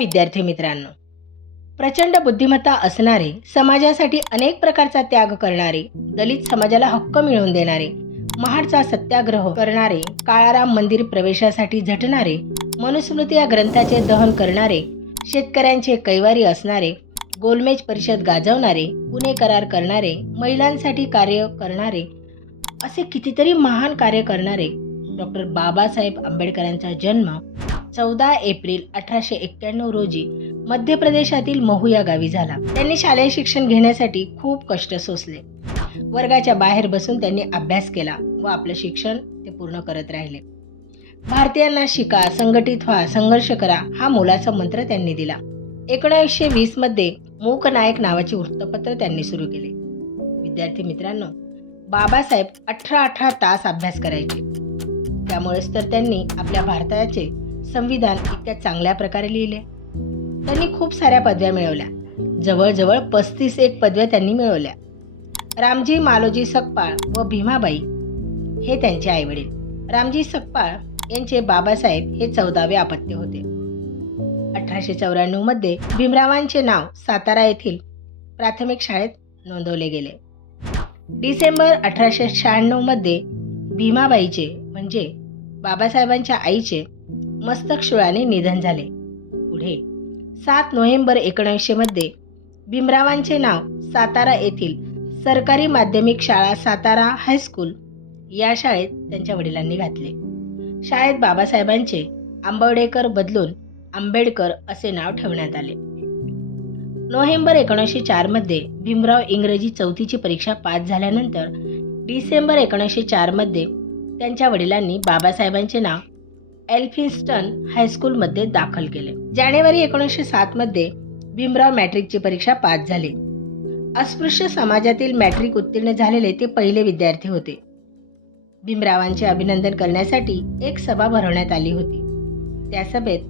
विद्यार्थी मित्रांनो प्रचंड बुद्धिमत्ता असणारे समाजासाठी अनेक प्रकारचा त्याग करणारे दलित समाजाला हक्क मिळवून देणारे महाडचा सत्याग्रह करणारे काळाराम मंदिर प्रवेशासाठी झटणारे मनुस्मृती या ग्रंथाचे दहन करणारे शेतकऱ्यांचे कैवारी असणारे गोलमेज परिषद गाजवणारे पुणे करार करणारे महिलांसाठी कार्य करणारे असे कितीतरी महान कार्य करणारे डॉक्टर बाबासाहेब आंबेडकरांचा जन्म चौदा एप्रिल अठराशे एक्क्याण्णव रोजी मध्य प्रदेशातील महू या गावी झाला. त्यांनी शालेय शिक्षण घेण्यासाठी खूप कष्ट सोसले. वर्गाच्या बाहेर बसून त्यांनी अभ्यास केला व आपलं शिक्षण ते पूर्ण करत राहिले. भारतीयांना शिका संघटित व्हा संघर्ष करा हा मोलाचा मंत्र त्यांनी दिला. एकोणीसशे वीसमध्ये मूक नायक नावाचे वृत्तपत्र त्यांनी सुरू केले. विद्यार्थी मित्रांनो बाबासाहेब अठरा अठरा तास अभ्यास करायचे. त्यामुळेच तर त्यांनी आपल्या भारताचे संविधान इतक्या चांगल्या प्रकारे लिहिले. त्यांनी खूप साऱ्या पदव्या मिळवल्या. जवळजवळ पस्तीस एक पदव्या त्यांनी मिळवल्या. रामजी मालोजी सकपाळ व भीमाबाई हे त्यांचे आईवडील. रामजी सकपाळ यांचे बाबासाहेब हे चौदावे अपत्य होते. अठराशे चौऱ्याण्णवमध्ये भीमरावांचे नाव सातारा येथील प्राथमिक शाळेत नोंदवले गेले. डिसेंबर अठराशे शहाण्णवमध्ये भीमाबाईचे म्हणजे बाबासाहेबांच्या आईचे मस्तकशुळाने निधन झाले. पुढे सात नोव्हेंबर एकोणीसशे मध्ये भीमरावांचे नाव सातारा येथील सरकारी माध्यमिक शाळा सातारा हायस्कूल या शाळेत त्यांच्या वडिलांनी घातले. शाळेत बाबासाहेबांचे आंबवडेकर बदलून आंबेडकर असे नाव ठेवण्यात आले. नोव्हेंबर एकोणीसशे चारमध्ये भीमराव इंग्रजी चौथीची परीक्षा पास झाल्यानंतर डिसेंबर एकोणीसशे चारमध्ये त्यांच्या वडिलांनी बाबासाहेबांचे नाव एल्फिन्स्टन हायस्कूलमध्ये दाखल केले. जानेवारी एकोणीसशे सातमध्ये भीमराव मॅट्रिकची परीक्षा पास झाली. अस्पृश्य समाजातील मॅट्रिक उत्तीर्ण झालेले ते पहिले विद्यार्थी होते. भीमरावांचे अभिनंदन करण्यासाठी एक सभा भरवण्यात आली होती. त्या सभेत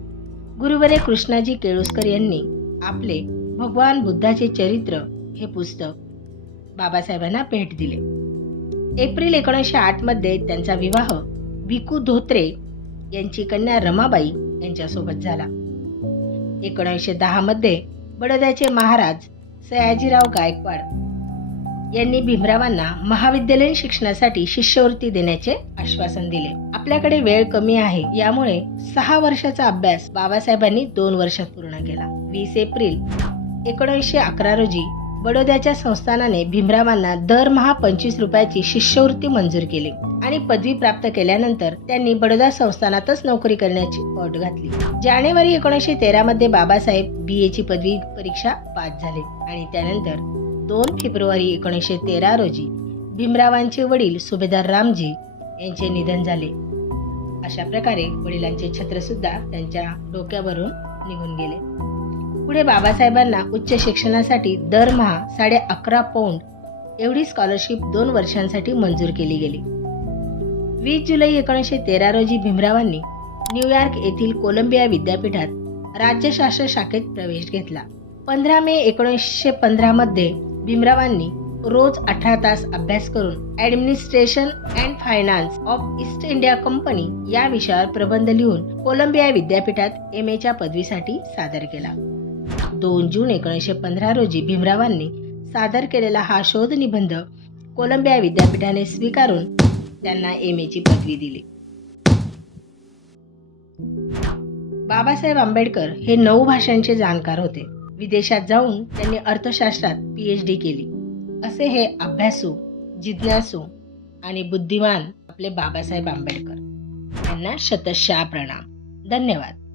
गुरुवरे कृष्णाजी केळुसकर यांनी आपले भगवान बुद्धाचे चरित्र हे पुस्तक बाबासाहेबांना भेट दिले. एप्रिल एकोणीसशे आठमध्ये त्यांचा विवाह भिकू धोत्रे यांची कन्या रमाबाई यांच्यासोबत झाला. एकोणीसशे दहामध्ये बडोद्याचे महाराज सयाजीराव गायकवाड यांनी भीमरावांना महाविद्यालयीन शिक्षणासाठी शिष्यवृत्ती देण्याचे आश्वासन दिले. आपल्याकडे वेळ कमी आहे यामुळे सहा वर्षाचा अभ्यास बाबासाहेबांनी दोन वर्षात पूर्ण केला. वीस एप्रिल एकोणीसशे अकरा रोजी बडोद्याच्या संस्थानाने भीमरावांना दरमहा पंचवीस रुपयाची शिष्यवृत्ती मंजूर केली आणि पदवी प्राप्त केल्यानंतर त्यांनी बडोदा संस्थानातच नोकरी करण्याची अट घातली. जानेवारी एकोणीसशे तेरा मध्ये बाबासाहेब बी एची पदवी परीक्षा पास झाले आणि त्यानंतर दोन फेब्रुवारी एकोणीसशे तेरा रोजी भीमरावांचे वडील सुभेदार रामजी यांचे निधन झाले. अशा प्रकारे वडिलांचे छत्र सुद्धा त्यांच्या डोक्यावरून निघून गेले. पुढे बाबासाहेबांना उच्च शिक्षणासाठी दरमहा साडे अकरा पौंड एवढी स्कॉलरशिप दोन वर्षांसाठी मंजूर केली गेली. वीस जुलै एकोणीसशे तेरा रोजी भीमरावांनी न्यूयॉर्क येथील कोलंबिया विद्यापीठात राज्यशास्त्र शाखेत प्रवेश घेतला. पंधरा मे एकोणीसशे पंधरामध्ये भीमरावांनी रोज अठरा तास अभ्यास करून administration and finance of East India company या विषयावर प्रबंध लिहून कोलंबिया विद्यापीठात एम एच्या पदवीसाठी सादर केला. दोन जून एकोणीसशे पंधरा रोजी भीमरावांनी सादर केलेला हा शोध निबंध कोलंबिया विद्यापीठाने स्वीकारून त्यांना एम एची पदवी दिली. बाबासाहेब आंबेडकर हे नऊ भाषांचे जाणकार होते. विदेशात जाऊन त्यांनी अर्थशास्त्रात पीएच डी केली. असे हे अभ्यासू जिज्ञासू आणि बुद्धिमान आपले बाबासाहेब आंबेडकर. यांना शतशा प्रणाम. धन्यवाद.